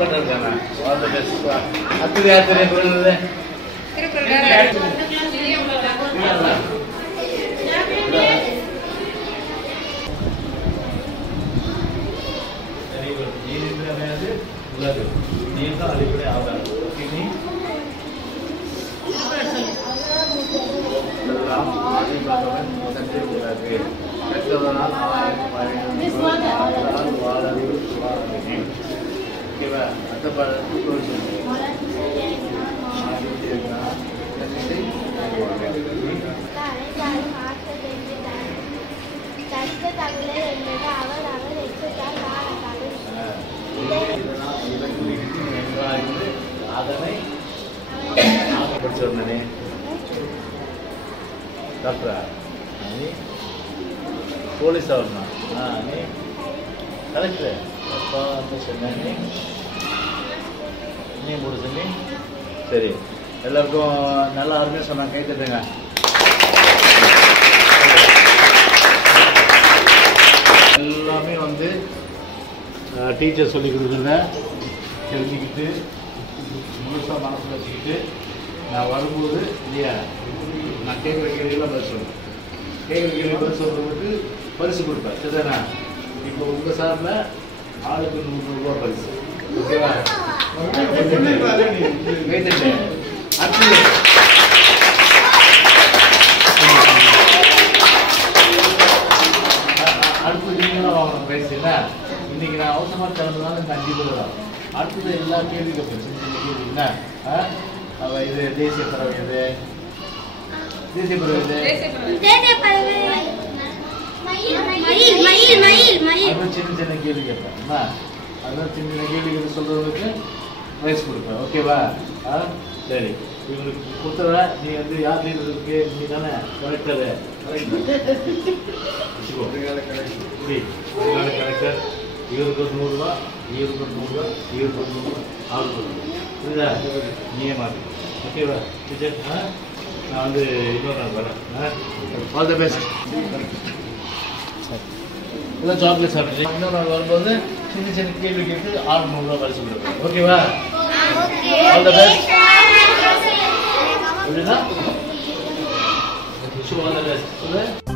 பண்ணுறேன். All the best. அடுத்தது யார் தெரியுது? நீதான் அடிப்படை ஆதாரம். ஓகே, ஓகேவா? அந்த அதனை படிச்சே டாக்டரா நீ போலீஸ் ஆகணுமா? நீ கலெக்டர் அப்பா அந்த சொன்ன நீ முடிச்சு நீ சரி. எல்லாருக்கும் நல்லா அருமையாக சொன்னாங்க. கை தட்டுங்க. எல்லாமே வந்து டீச்சர் சொல்லி கொடுக்குறத தெரிஞ்சுக்கிட்டு முழுசாக மனசில் வச்சுக்கிட்டு நான் வரும்போது இல்லையா நான் கேட்குற கேள்வியெல்லாம் பதில் சொல்லுவேன். கேட்குற கேள்வி பதில் சொல்கிறதுக்கு பரிசு கொடுப்பேன். சரிதானா? இப்போ உங்கள் சார்பில் ஆளுக்கு 100 ரூபா பரிசு. ஓகேவா? அடுத்து அடுத்து நீங்களும் வாங்கணும் பரிசு. என்ன இன்னைக்கு நான் அவசரமாக கிளம்புனாலும் இந்த 5 ரூபா தான். அடுத்தது எல்லா கேள்வி கேட்பேன். சின்ன சின்ன கேள்வி. என்ன இது தேசிய பறவை எது? தேசிய பறவை எது? அதுவும் சின்ன சின்ன கேள்வி கேட்பேன். அதுதான் சின்ன சின்ன கேள்வி சொல்றவங்களுக்கு ரைஸ் கொடுப்பேன். ஓகேவா? சரி. இவங்களுக்கு கொடுத்துற நீ வந்து யார் இருக்கு? நீ தானே கலெக்டரு. கலெக்டர். இவருக்கு 100 ரூபா, இவருக்கு 100 ரூபா, இவருக்கு 100 ரூபா, அவருக்கு புரியுதா? நீயே மாற்றி. ஓகேவா டீச்சர்? நான் வந்து இன்னொரு நாள் வரேன். All the best. எல்லாம் சாக்லேட் சாப்பிட்டு இன்னொரு நாள் வரும்போது சின்ன சின்ன கேள்வி கேட்டு 600 ரூபா பரிசு கொடுப்பேன். ஓகேவா? All the best. புரியுதா? All the best.